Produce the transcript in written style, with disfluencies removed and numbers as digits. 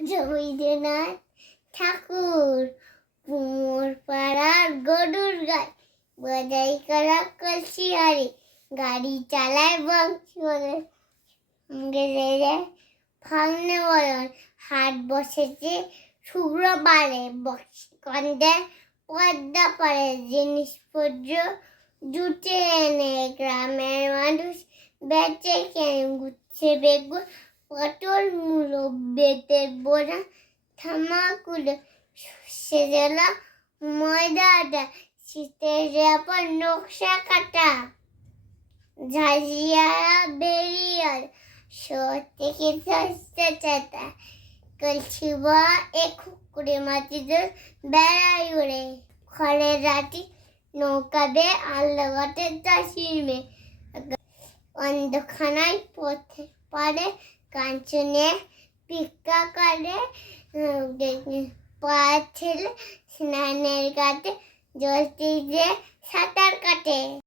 রবীন্দ্রনাথ ঠাকুর কুমোর পাড়ার গরুর গায় বজাই করা কলসি হাড়ি গাড়ি চালায় বংশী বলে ফাংনে বলন হাট বসেছে শুক্রবারে কন্দে পদ্মা পারে জিনিসপত্র জুটে এনে গ্রামের মানুষ বেচে কেন গুচ্ছে বেগুন পটল মূলো বেতের বোনা থামাকুলো সেজলা ময়দাটা শীতের পর নকশা কাটা ঝাঁঝিয়ারা বেরিয়াল থেকে ধরতে চেতা কলছি বা এক কুকুরে মাটিতে বেড়াই উড়ে খড়ের রাতি নৌকা বে আল্লাহতে চাষির মেয়ে অন্ধখানায় পথে পারে কাঞ্চনে ভিক্ষা করে পা ছেলে স্নানের কাটে জলটি যে সাঁতার কাটে।